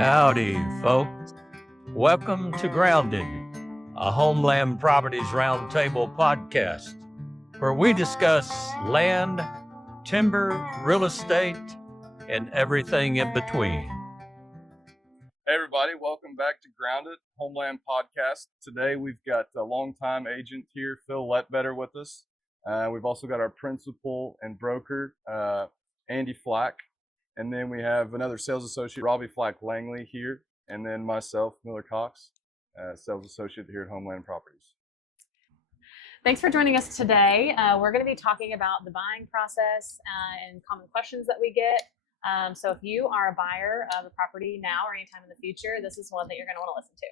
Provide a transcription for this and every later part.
Howdy, folks. Welcome to Grounded, a HomeLand Properties Roundtable Podcast, where we discuss land, timber, real estate, and everything in between. Hey everybody, welcome back to Grounded, HomeLand Podcast. Today we've got a longtime agent here, Phil Letbetter, with us. We've also got our principal and broker, Robbi Flack. And then we have another sales associate, Robbi Flack Langley here. And then myself, Miller Cox, sales associate here at HomeLand Properties. Thanks for joining us today. We're going to be talking about the buying process and common questions that we get. So if you are a buyer of a property now or anytime in the future, this is one that you're going to want to listen to.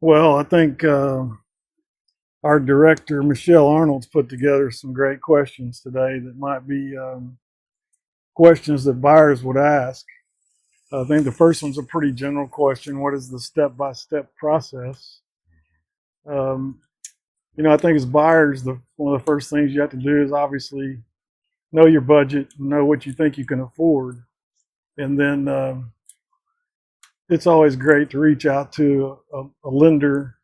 Well, I think our director, Michelle Arnold's put together some great questions today that might be questions that buyers would ask. I think the first one's a pretty general question. What is the step-by-step process? I think as buyers, one of the first things you have to do is obviously know your budget, know what you think you can afford. And then it's always great to reach out to a lender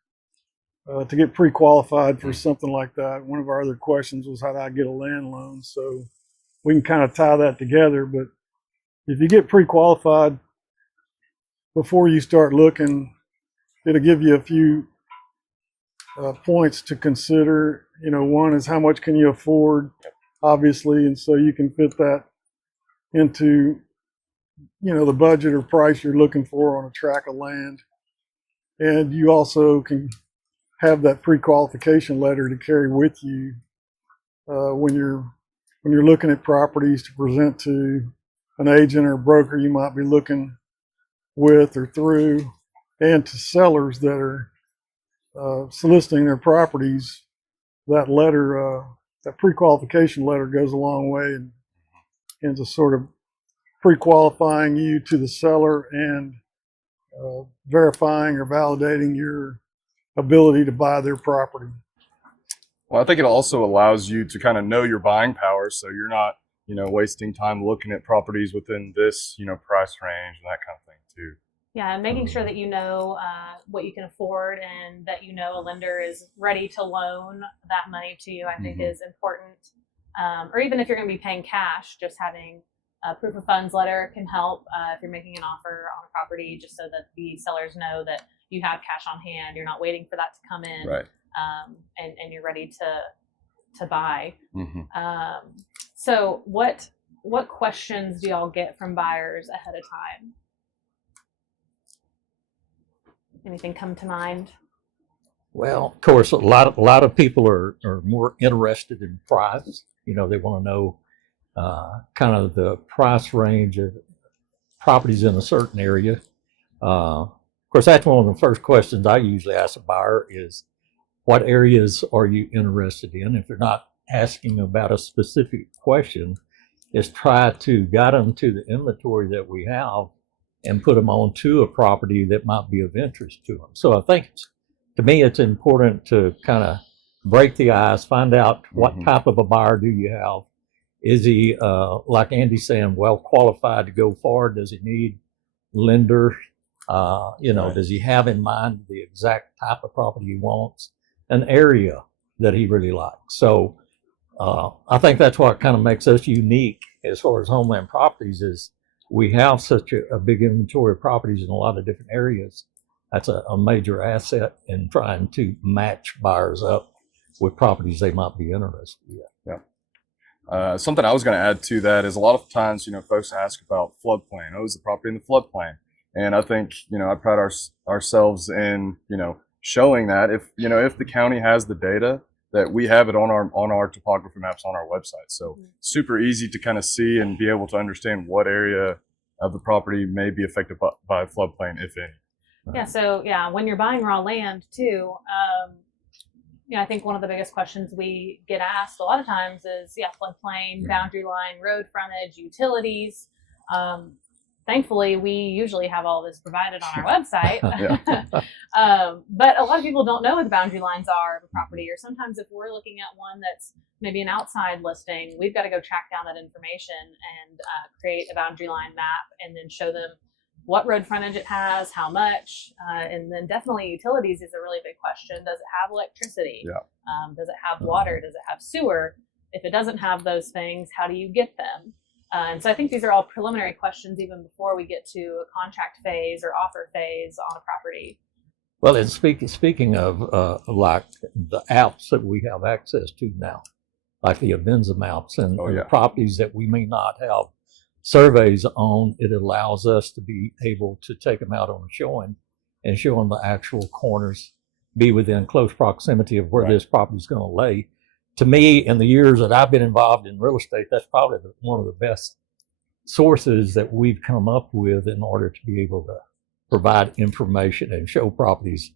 to get pre-qualified for something like that. One of our other questions was, how do I get a land loan? So we can kind of tie that together. But if you get pre-qualified before you start looking, it'll give you a few points to consider. One is, how much can you afford, obviously, and so you can fit that into the budget or price you're looking for on a tract of land. And you also can have that pre-qualification letter to carry with you when you're looking at properties to present to an agent or broker you might be looking with or through, and to sellers that are soliciting their properties. That letter, that pre-qualification letter, goes a long way in to sort of pre-qualifying you to the seller and verifying or validating your ability to buy their property. Well, I think it also allows you to kind of know your buying power, so you're not, wasting time looking at properties within this, price range and that kind of thing too. Yeah, and making sure that you know what you can afford and that a lender is ready to loan that money to you, I think is important. Or even if you're going to be paying cash, just having a proof of funds letter can help if you're making an offer on a property, just so that the sellers know that you have cash on hand. You're not waiting for that to come in, right? And you're ready to buy. So what questions do y'all get from buyers ahead of time? Anything come to mind? Well, of course, a lot of people are more interested in price. They want to know kind of the price range of properties in a certain area. Of course, that's one of the first questions I usually ask a buyer is, what areas are you interested in? If they're not asking about a specific question, is try to guide them to the inventory that we have and put them onto a property that might be of interest to them. So I think, to me, it's important to kind of break the ice, find out what type of a buyer do you have. Is he, like Andy's saying, well qualified to go forward? Does he need lender? Right. Does he have in mind the exact type of property he wants, an area that he really likes? So I think that's what kind of makes us unique as far as HomeLand Properties is we have such a big inventory of properties in a lot of different areas. That's a major asset in trying to match buyers up with properties they might be interested in. Yeah. Something I was going to add to that is, a lot of times, folks ask about floodplain. Oh, is the property in the floodplain? And I think, I pride ourselves in, showing that if the county has the data, that we have it on our topography maps on our website. So super easy to kind of see and be able to understand what area of the property may be affected by floodplain, if any. Yeah. So when you're buying raw land too, I think one of the biggest questions we get asked a lot of times is, floodplain, boundary line, road frontage, utilities. Thankfully, we usually have all this provided on our website. But a lot of people don't know what the boundary lines are of a property, or sometimes if we're looking at one that's maybe an outside listing, we've got to go track down that information and create a boundary line map and then show them what road frontage it has, how much, and then definitely utilities is a really big question. Does it have electricity? Yeah. Does it have water? Does it have sewer? If it doesn't have those things, how do you get them? And so I think these are all preliminary questions even before we get to a contract phase or offer phase on a property. Well, and speaking of like the apps that we have access to now, like the Avenza maps and the properties that we may not have surveys on, it allows us to be able to take them out on a showing and show them the actual corners, be within close proximity of where this property is going to lay. To me, in the years that I've been involved in real estate, that's probably one of the best sources that we've come up with in order to be able to provide information and show properties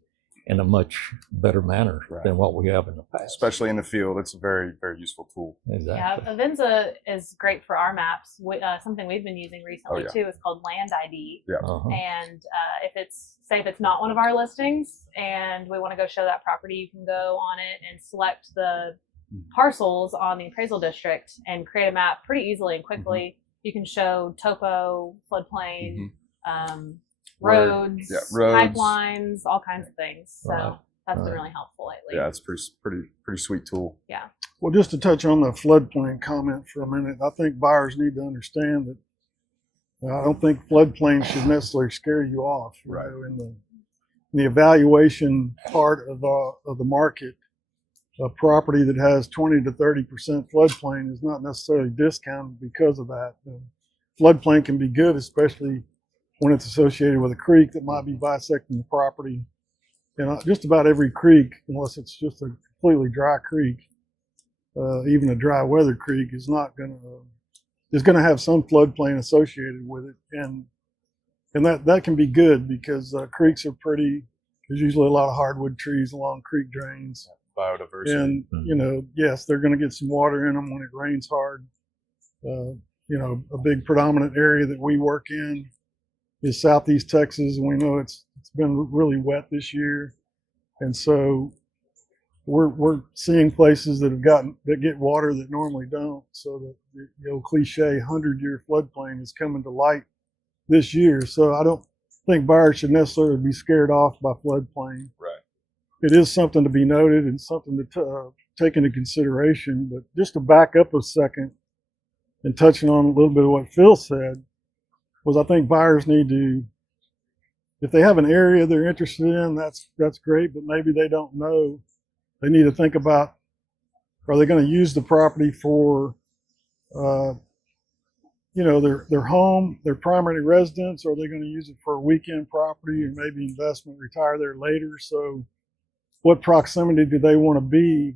in a much better manner than what we have in the past. Especially in the field, it's a very, very useful tool. Exactly. Yeah, Avenza is great for our maps. Something we've been using recently too is called Land ID. Yeah. And if it's not one of our listings and we want to go show that property, you can go on it and select the parcels on the appraisal district and create a map pretty easily and quickly. You can show topo, floodplain, roads, pipelines, all kinds of things. So that's been really helpful lately. Yeah, it's pretty sweet tool. Yeah. Well, just to touch on the floodplain comment for a minute, I think buyers need to understand that I don't think floodplain should necessarily scare you off. You know, in the evaluation part of the market, a property that has 20 to 30% floodplain is not necessarily discounted because of that. Floodplain can be good, especially when it's associated with a creek that might be bisecting the property. And just about every creek, unless it's just a completely dry creek, even a dry weather creek, is going to have some floodplain associated with it, and that can be good because creeks are pretty. There's usually a lot of hardwood trees along creek drains. Biodiversity. And yes, they're going to get some water in them when it rains hard. A big predominant area that we work in is Southeast Texas, and we know it's been really wet this year, and so we're seeing places that get water that normally don't. So the old cliche 100-year floodplain is coming to light this year. So I don't think buyers should necessarily be scared off by floodplain. Right. It is something to be noted and something to take into consideration. But just to back up a second and touching on a little bit of what Phil said, was I think buyers need to, if they have an area they're interested in, that's great, but maybe they don't know. They need to think about, are they going to use the property for, their home, their primary residence, or are they going to use it for a weekend property or maybe investment, retire there later? So what proximity do they want to be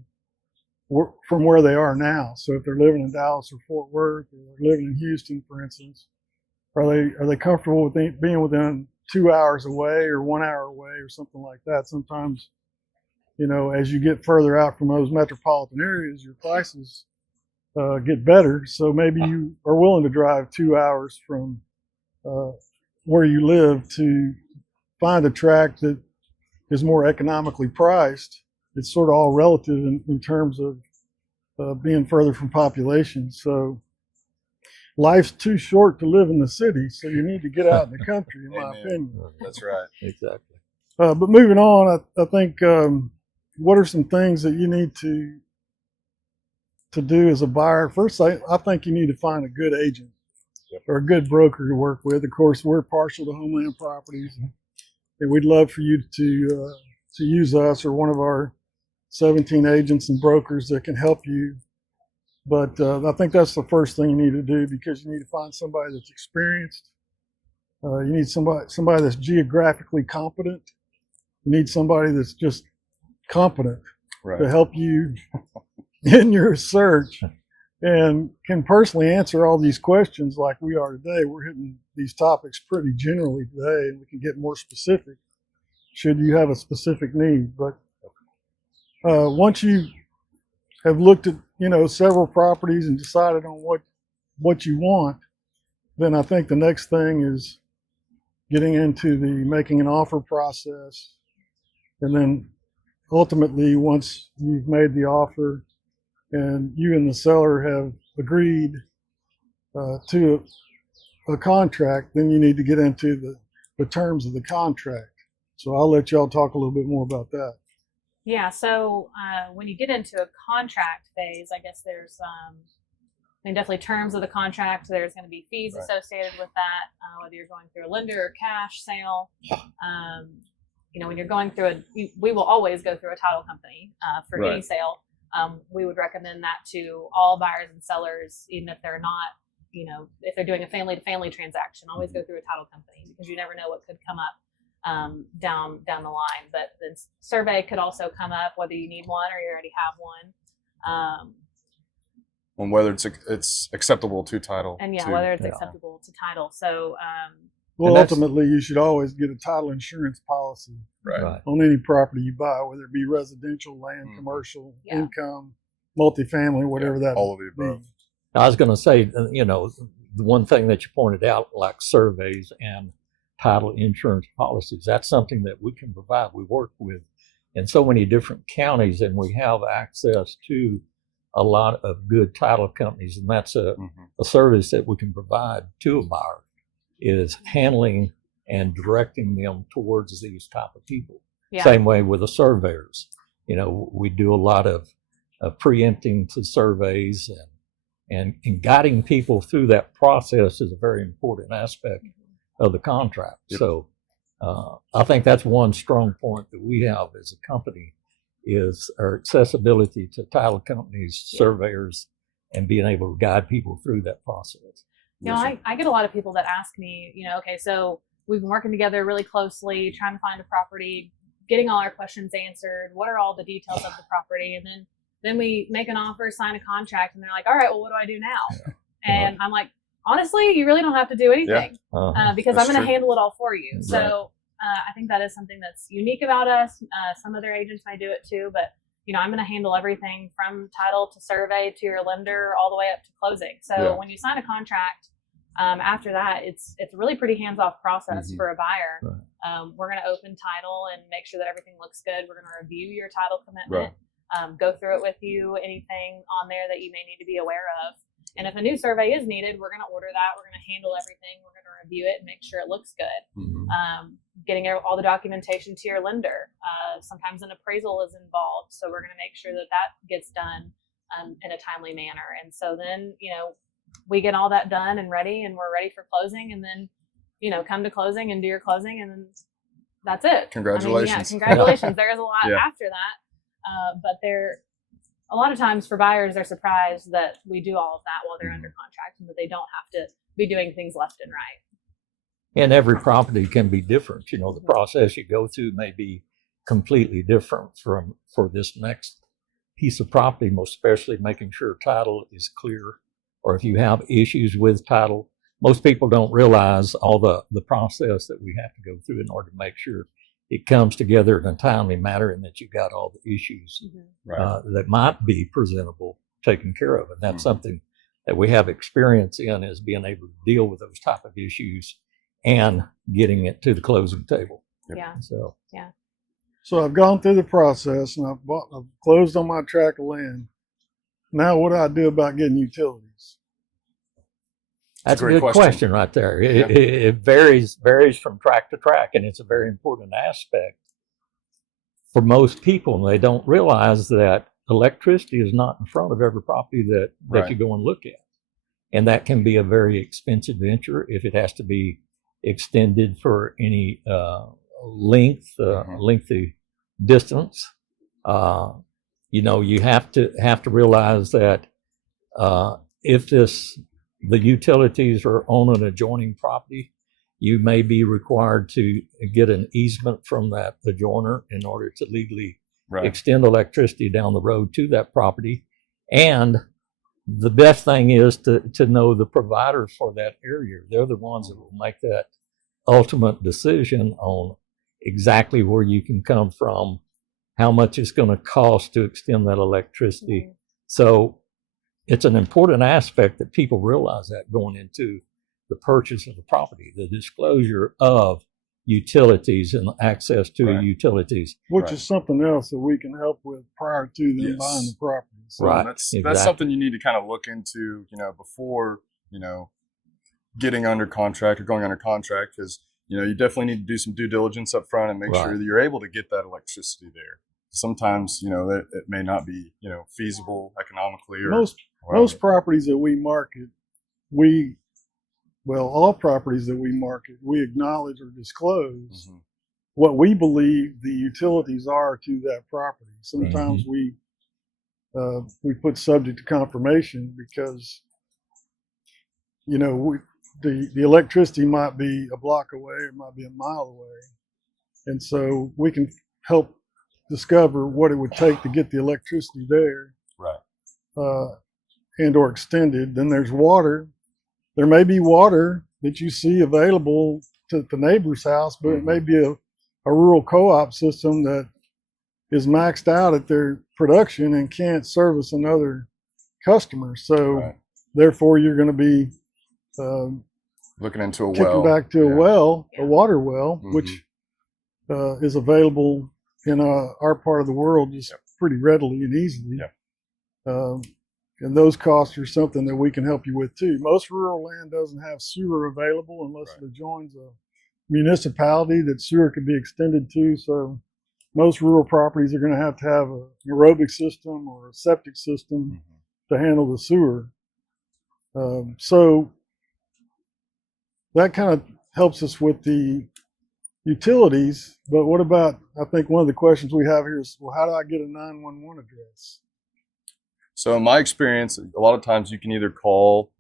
from where they are now? So if they're living in Dallas or Fort Worth, or they're living in Houston, for instance, are they comfortable with being within 2 hours away or 1 hour away or something like that? Sometimes, as you get further out from those metropolitan areas, your prices get better. So maybe you are willing to drive 2 hours from where you live to find a tract that is more economically priced. It's sort of all relative in terms of being further from population. So life's too short to live in the city, so you need to get out in the country, in my opinion. That's right. Exactly. But moving on, I think what are some things that you need to do as a buyer? First, I think you need to find a good agent or a good broker to work with. Of course, we're partial to HomeLand Properties, and we'd love for you to use us or one of our 17 agents and brokers that can help you. But I think that's the first thing you need to do, because you need to find somebody that's experienced. You need somebody that's geographically competent. You need somebody that's just competent to help you in your search and can personally answer all these questions like we are today. We're hitting these topics pretty generally today, and we can get more specific should you have a specific need. But once you have looked at several properties and decided on what you want, then I think the next thing is getting into the making an offer process. And then ultimately, once you've made the offer and you and the seller have agreed to a contract, then you need to get into the terms of the contract. So I'll let y'all talk a little bit more about that. Yeah, so when you get into a contract phase, I guess there's definitely terms of the contract. There's going to be fees Right. associated with that, whether you're going through a lender or cash sale. When you're going through we will always go through a title company for any Right. sale. We would recommend that to all buyers and sellers, even if they're not, if they're doing a family-to-family transaction, always go through a title company because you never know what could come up down the line. But the survey could also come up whether you need one or you already have one. And whether it's acceptable to title. And too. whether it's Yeah. acceptable to title. So Well, that's- ultimately, you should always get a title insurance policy Right. on any property you buy, whether it be residential, land, Mhm. commercial, Yeah. income, multifamily, whatever that all of the be. above. I was going to say, the one thing that you pointed out, like surveys and title insurance policies, that's something that we can provide. We work with in so many different counties, and we have access to a lot of good title companies, and that's a service that we can provide to a buyer, is handling and directing them towards these type of people. yeah, Same way with the surveyors. We do a lot of preempting to surveys and guiding people through that process is a very important aspect of the contract. Yep. So I think that's one strong point that we have as a company is our accessibility to title companies, surveyors, and being able to guide people through that process. I get a lot of people that ask me, okay, so we've been working together really closely, trying to find a property, getting all our questions answered. What are all the details of the property? And then we make an offer, sign a contract, and they're like, all right, well, what do I do now? And I'm like, honestly, you really don't have to do anything because That's I'm going to true. handle it all for you. Right. So I think that is something that's unique about us. Some other agents may do it too, but I'm going to handle everything from title to survey to your lender all the way up to closing. So Yeah. when you sign a contract, after that, it's a really pretty hands-off process Mhm. for a buyer. Right. We're going to open title and make sure that everything looks good. We're going to review your title commitment, go through it with you, anything on there that you may need to be aware of. And if a new survey is needed, we're going to order that. We're going to handle everything. We're going to review it and make sure it looks good. Mhm. Getting all the documentation to your lender. Sometimes an appraisal is involved, so we're going to make sure that gets done in a timely manner. And so then, we get all that done and ready, and we're ready for closing. And then, come to closing and do your closing, and then that's it. Congratulations. Congratulations. There is a lot Yeah. after that, but a lot of times for buyers, they're surprised that we do all of that while they're under contract, and that they don't have to be doing things left and right. And every property can be different. The process you go through may be completely different for this next piece of property, most especially making sure title is clear, or if you have issues with title. Most people don't realize all the process that we have to go through in order to make sure it comes together in a timely manner and that you got all the issues Right. that might be presentable taken care of. And that's something that we have experience in, is being able to deal with those type of issues and getting it to the closing table. Yeah. So So I've gone through the process and I've closed on my tract of land. Now, what do I do about getting utilities? that's a great good question right there. It varies from tract to tract, and it's a very important aspect for most people. And they don't realize that electricity is not in front of every property that Right. you go and look at. And that can be a very expensive venture if it has to be extended for any lengthy distance. You have to realize that if the utilities are on an adjoining property, you may be required to get an easement from that adjoiner in order to legally Right. extend electricity down the road to that property. And the best thing is to know the providers for that area. They're the ones that will make that ultimate decision on exactly where you can come from, how much it's going to cost to extend that electricity. So it's an important aspect that people realize that going into the purchase of the property, the disclosure of utilities and access to Right. utilities. Which Right. is something else that we can help with prior to them Yes. buying the property. So Right. That's exactly. something you need to kind of look into, before, getting under contract or going under contract, because you definitely need to do some due diligence up front and make Right. sure that you're able to get that electricity there. Sometimes that it may not be feasible economically or Most properties that we market, all properties that we market, we acknowledge or disclose Mhm. what we believe the utilities are to that property. Sometimes we put subject to confirmation because the electricity might be a block away, it might be a mile away, and so we can help discover what it would take to get the electricity there, Right. and or extended. Then there's water. There may be water that you see available to the neighbor's house, but it may be a rural co-op system that is maxed out at their production and can't service another customer. So Right. therefore, you're going to be Looking into a kicking well. back to a Yeah. well, a water well, Mhm. which is available in our part of the world just pretty readily and easily. Yep. And those costs are something that we can help you with too. Most rural land doesn't have sewer available unless Right. it adjoins a municipality that sewer could be extended to. So most rural properties are going to have an aerobic system or a septic system to handle the sewer. So that kind of helps us with the utilities. But what about, I think one of the questions we have here is, well, how do I get a 911 address? So in my experience, a lot of times you can either call,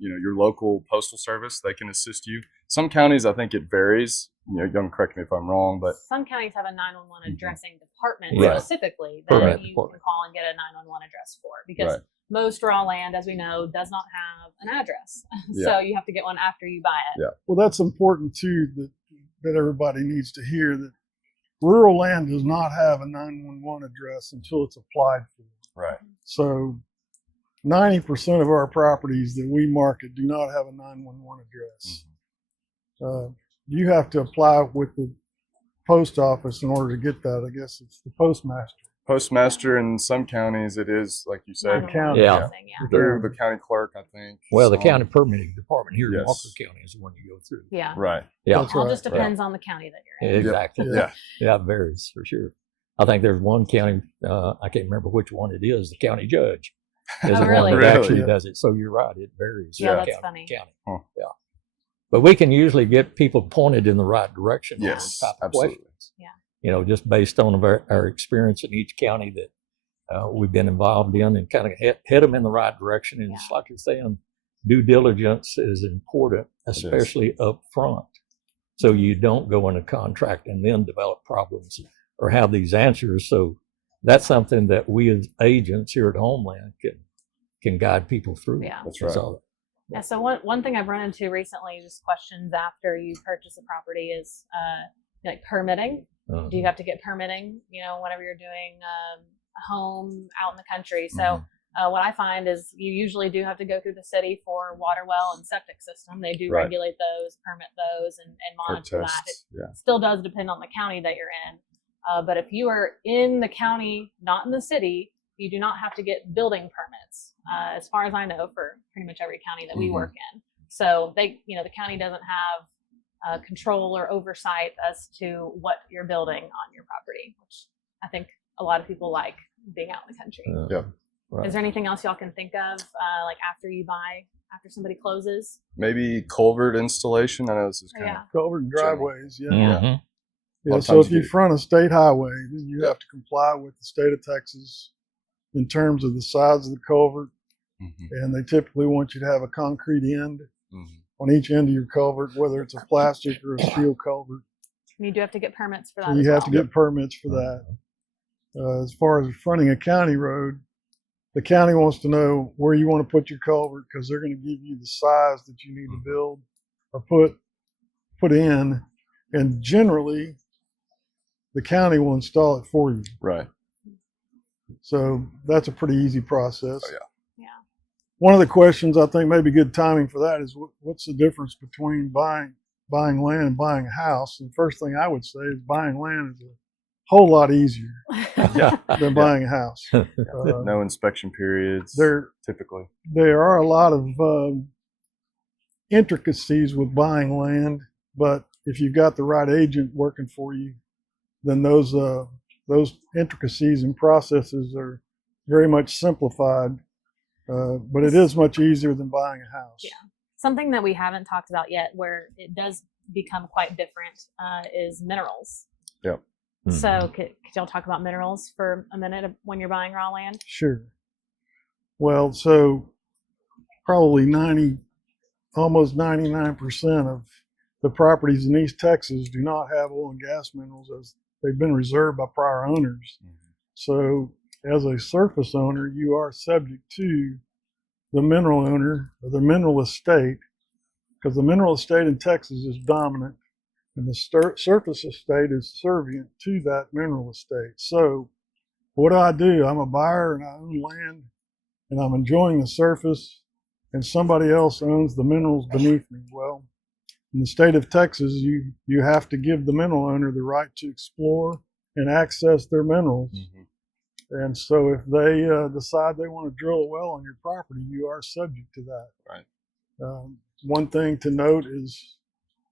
your local postal service. They can assist you. Some counties, I think it varies. You can correct me if I'm wrong, but Some counties have a 911 addressing department Right. specifically For that that you department. can call and get a 911 address for, because Right. most raw land, as we know, does not have an address. So Yeah. you have to get one after you buy it. Yeah. Well, that's important too, that everybody needs to hear, that rural land does not have a 911 address until it's applied for. right. So 90% of our properties that we market do not have a 911 address. You have to apply with the post office in order to get that. I guess it's the postmaster. Postmaster in some counties, it is like you said, 911 county. Yeah. addressing, yeah. through the county clerk, I think. Well, the Some- county permitting department here in Yes. Walker County is the one you go through. Yeah. Right. Yeah, That's All right. just depends on the county that you're in. exactly. Yeah. Yeah. It varies for sure. I think there's one county, I can't remember which one it is, the county judge is Oh, the really? one that actually Really? does it. So you're right, it varies. Yeah, from that's county funny. to county. Huh. Yeah. But we can usually get people pointed in the right direction on Yes, those type of absolutely. questions. Yeah. Just based on our experience in each county that we've been involved in, and kind of hit them in the right direction. And it's like you're saying, due diligence is important, especially up front. So you don't go in a contract and then develop problems or have these answers. So that's something that we as agents here at HomeLand can guide people through. Yeah. That's right. So, Yeah. So one thing I've run into recently, just questions after you purchase a property, is like permitting. Do you have to get permitting? Whenever you're doing a home out in the country. So what I find is you usually do have to go through the city for water well and septic system. They do Right. regulate those, permit those, and Or monitor that. It tests. Yeah. still does depend on the county that you're in. But if you are in the county, not in the city, you do not have to get building permits, as far as I know, for pretty much every county that we work in. So the county doesn't have control or oversight as to what you're building on your property, which I think a lot of people like being out in the country. Yeah. Right. Is there anything else y'all can think of, like after somebody closes? Maybe culvert installation. I know this is kind Yeah. Culvert and driveways. Yeah. Mhm. A lot Yeah, of so times if you you do. front a state highway, then you have to comply with the state of Texas in terms of the size of the culvert, and they typically want you to have a concrete end on each end of your culvert, whether it's a plastic or a steel culvert. And you do have to get permits for that. So you as have to well. get permits for that. As far as fronting a county road, the county wants to know where you want to put your culvert because they're going to give you the size that you need to build or put in, and generally the county will install it for you. Right. So that's a pretty easy process. Oh, yeah. One of the questions I think may be good timing for that is what's the difference between buying land and buying a house? And the first thing I would say is buying land is a whole lot easier than buying a house. No inspection periods. There typically. are a lot of intricacies with buying land, but if you've got the right agent working for you, then those intricacies and processes are very much simplified. But it is much easier than buying a house. Yeah. Something that we haven't talked about yet, where it does become quite different, is minerals. Yep. So could y'all talk about minerals for a minute when you're buying raw land? Sure. Well, so probably almost 99% of the properties in East Texas do not have oil and gas minerals, as they've been reserved by prior owners. So as a surface owner, you are subject to the mineral owner or the mineral estate, because the mineral estate in Texas is dominant and the surface estate is servient to that mineral estate. So what do? I'm a buyer and I own land and I'm enjoying the surface, and somebody else owns the minerals beneath me. Well, in the state of Texas, you have to give the mineral owner the right to explore and access their minerals. And so if they decide they want to drill a well on your property, you are subject to that. Right. One thing to note is,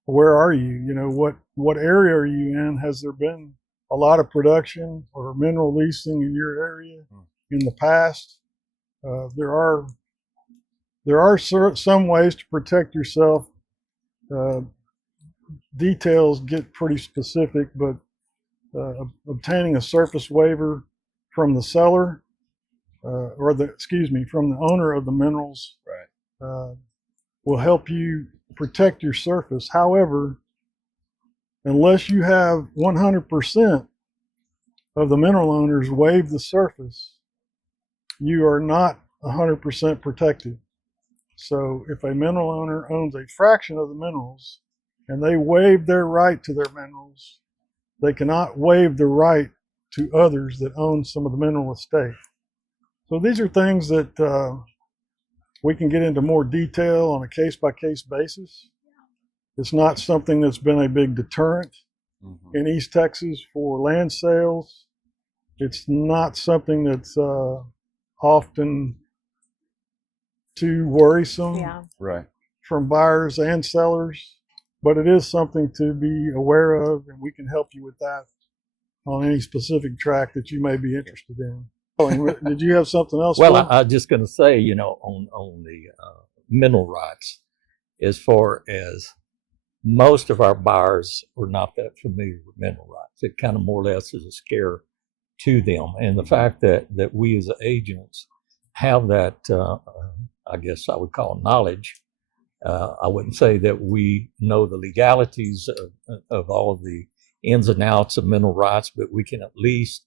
where are you? You know, what area are you in? Has there been a lot of production or mineral leasing in your area in the past? There are some ways to protect yourself. Details get pretty specific, but obtaining a surface waiver from the seller, from the owner of the minerals, Right. will help you protect your surface. However, unless you have 100% of the mineral owners waive the surface, you are not 100% protected. So if a mineral owner owns a fraction of the minerals and they waive their right to their minerals, they cannot waive the right to others that own some of the mineral estate. So these are things that we can get into more detail on a case-by-case basis. It's not something that's been a big deterrent in East Texas for land sales. It's not something that's often too worrisome Right. from buyers and sellers, but it is something to be aware of, and we can help you with that on any specific track that you may be interested in. Oh, and did you have something else? Well, Phil? I was just going to say, you know, on the mineral rights, as far as most of our buyers are not that familiar with mineral rights. It kind of more or less is a scare to them. And the fact that we as agents have that, I guess I would call knowledge. I wouldn't say that we know the legalities of all of the ins and outs of mineral rights, but we can at least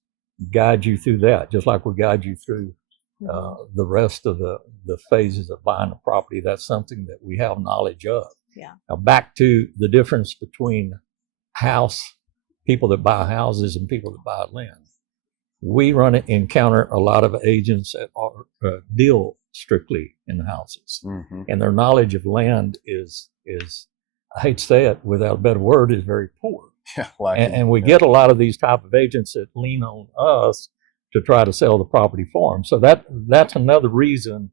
guide you through that, just like we guide you through the rest of the phases of buying a property. That's something that we have knowledge of. Yeah. Now back to the difference between people that buy houses and people that buy land. We encounter a lot of agents that are, deal strictly in houses, and their knowledge of land is I hate to say it without a better word, is very poor. Yeah. And we get a lot of these type of agents that lean on us to try to sell the property for them. So that's another reason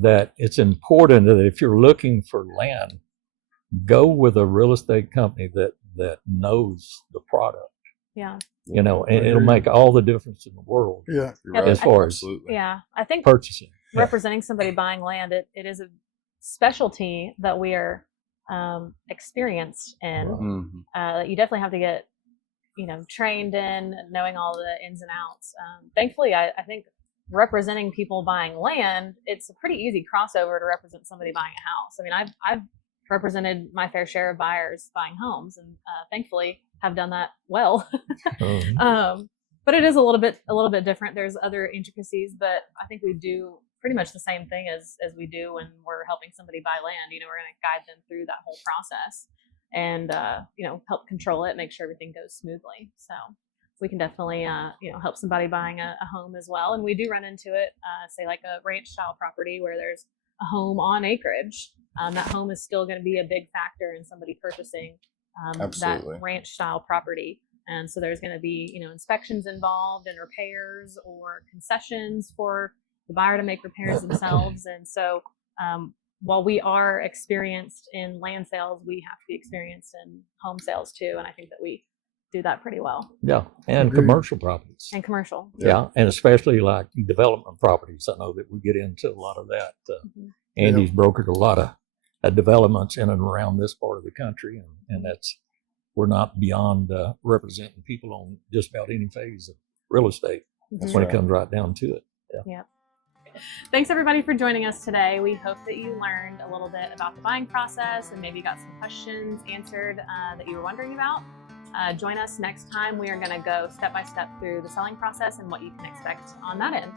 that it's important that if you're looking for land, go with a real estate company that knows the product. Yeah. You know, and it'll make all the difference in the world. Yeah. Right. As far as Absolutely. Yeah. I think purchasing. representing somebody buying land, it is a specialty that we are experienced in. You definitely have to get, trained in knowing all the ins and outs. Thankfully, I think representing people buying land, it's a pretty easy crossover to represent somebody buying a house. I mean, I've represented my fair share of buyers buying homes, and thankfully have done that well. But it is a little bit different. There's other intricacies, but I think we do pretty much the same thing as we do when we're helping somebody buy land. We're going to guide them through that whole process and help control it, make sure everything goes smoothly. So we can definitely help somebody buying a home as well. And we do run into it, say like a ranch style property where there's a home on acreage. That home is still going to be a big factor in somebody purchasing that ranch style property. And so there's going to be, inspections involved and repairs or concessions for the buyer to make repairs themselves. And so while we are experienced in land sales, we have to be experienced in home sales too. And I think that we do that pretty well. Yeah, and Agreed. commercial properties. And commercial. Yeah, and especially like development properties. I know that we get into a lot of that. Mhm. Andy's brokered a lot of developments in and around this part of the country, and that's, we're not beyond representing people on just about any phase of real estate Mhm. when it comes right down to it. Thanks everybody for joining us today. We hope that you learned a little bit about the buying process and maybe got some questions answered that you were wondering about. Join us next time. We are going to go step by step through the selling process and what you can expect on that end.